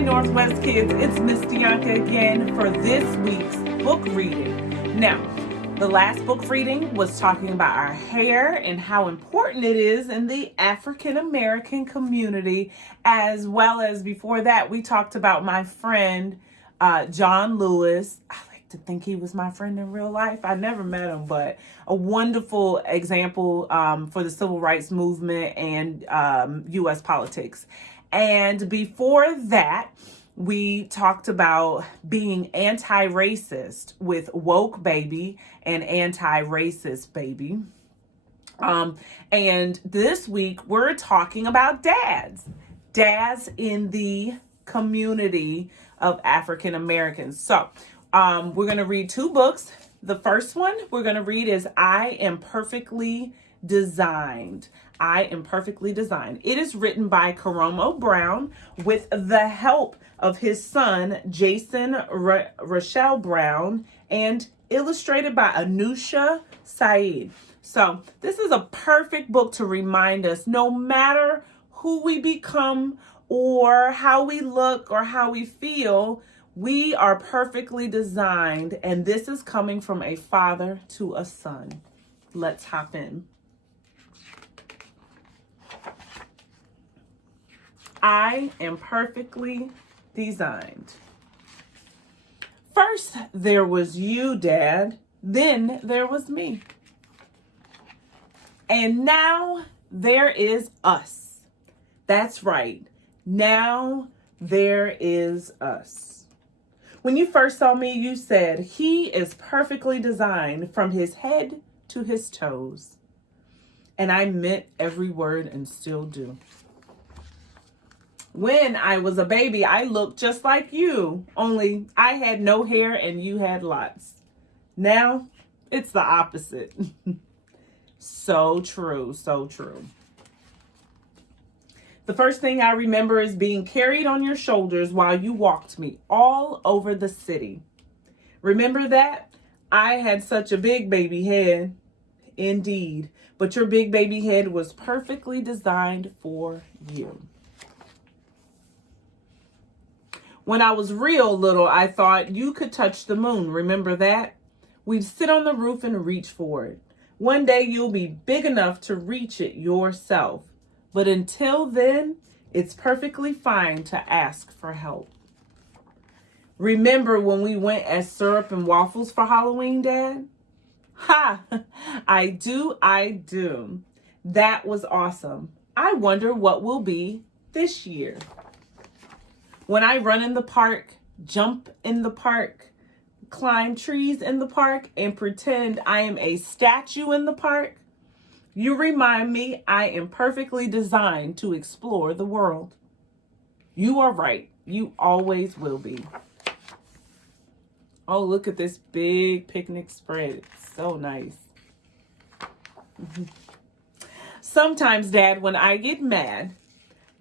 Northwest kids, it's Miss Deonka again for this week's book reading. Now, the last book reading was talking about our hair and how important it is in the African American community, as well as before that, we talked about my friend, John Lewis. I like to think he was my friend in real life. I never met him, but a wonderful example for the civil rights movement and U.S. politics. And before that, we talked about being anti-racist with Woke Baby and Anti-Racist Baby. And this week, we're talking about dads in the community of African Americans. So we're going to read two books. The first one we're going to read is I Am Perfectly Designed. I Am Perfectly Designed. It is written by Karomo Brown with the help of his son, Jason Rochelle Brown, and illustrated by Anusha Saeed. So this is a perfect book to remind us, no matter who we become or how we look or how we feel, we are perfectly designed. And this is coming from a father to a son. Let's hop in. I am perfectly designed. First, there was you, Dad. Then there was me. And now there is us. That's right. Now there is us. When you first saw me, you said, he is perfectly designed from his head to his toes. And I meant every word and still do. When I was a baby, I looked just like you, only I had no hair and you had lots. Now, it's the opposite. So true, so true. The first thing I remember is being carried on your shoulders while you walked me all over the city. Remember that? I had such a big baby head. Indeed, but your big baby head was perfectly designed for you. When I was real little, I thought you could touch the moon. Remember that? We'd sit on the roof and reach for it. One day you'll be big enough to reach it yourself. But until then, it's perfectly fine to ask for help. Remember when we went as syrup and waffles for Halloween, Dad? Ha! I do. That was awesome. I wonder what will be this year. When I run in the park, jump in the park, climb trees in the park, and pretend I am a statue in the park, you remind me I am perfectly designed to explore the world. You are right. You always will be. Oh, look at this big picnic spread. It's so nice. Sometimes, Dad, when I get mad,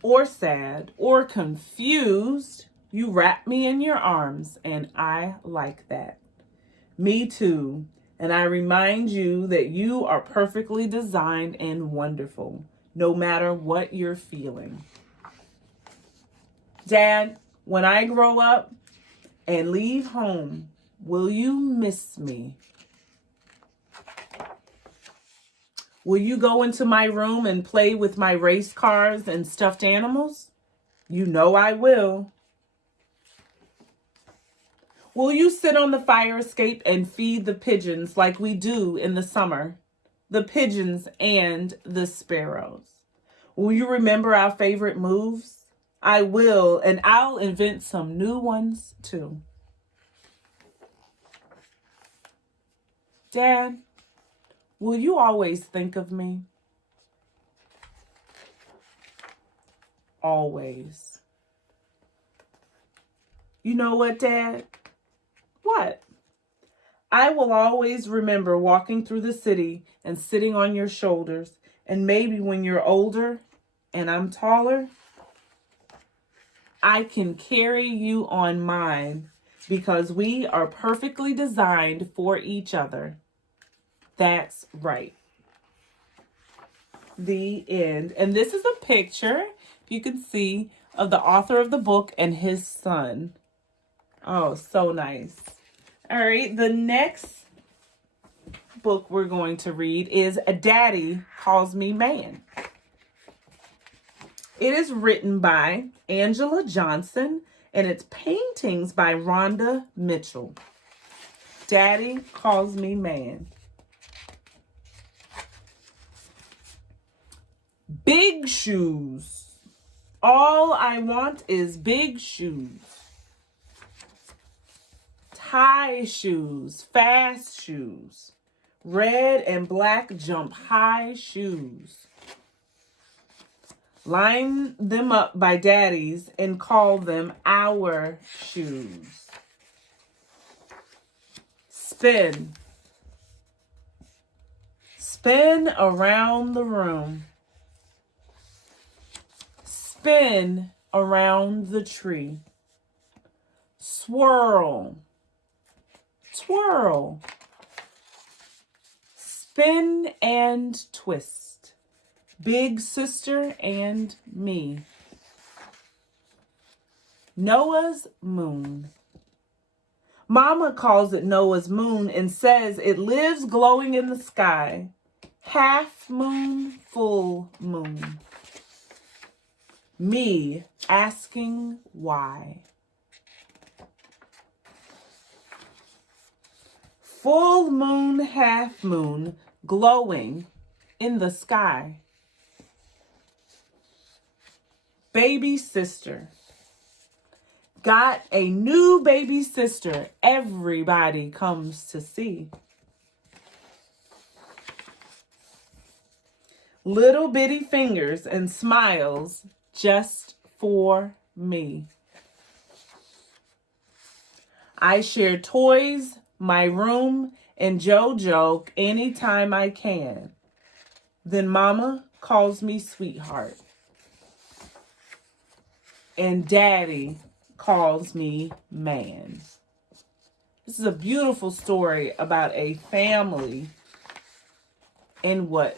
or sad, or confused, you wrap me in your arms, and I like that. Me too. And I remind you that you are perfectly designed and wonderful, no matter what you're feeling. Dad, when I grow up and leave home, will you miss me? Will you go into my room and play with my race cars and stuffed animals? You know I will. Will you sit on the fire escape and feed the pigeons like we do in the summer? The pigeons and the sparrows. Will you remember our favorite moves? I will, and I'll invent some new ones too. Dad, will you always think of me? Always. You know what, Dad? What? I will always remember walking through the city and sitting on your shoulders. And maybe when you're older and I'm taller, I can carry you on mine because we are perfectly designed for each other. That's right. The end. And this is a picture, you can see, of the author of the book and his son. Oh, so nice. All right, the next book we're going to read is Daddy Calls Me Man. It is written by Angela Johnson and it's paintings by Rhonda Mitchell. Daddy Calls Me Man. Big shoes. All I want is big shoes. Tie shoes, fast shoes. Red and black jump high shoes. Line them up by daddies and call them our shoes. Spin. Spin around the room. Spin around the tree. Swirl. Twirl. Spin and twist. Big sister and me. Noah's moon. Mama calls it Noah's moon and says it lives glowing in the sky. Half moon, full moon. Me asking why. Full moon, half moon, glowing in the sky. Baby sister. Got a new baby sister everybody comes to see. Little bitty fingers and smiles just for me. I share toys, my room, and JoJo anytime I can. Then Mama calls me sweetheart. And Daddy calls me man. This is a beautiful story about a family and what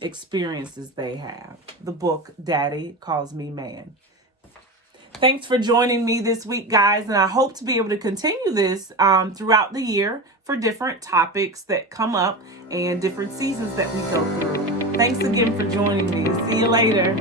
experiences they have. The book, Daddy Calls Me Man. Thanks for joining me this week, guys, and I hope to be able to continue this throughout the year for different topics that come up and different seasons that we go through. Thanks again for joining me. See you later.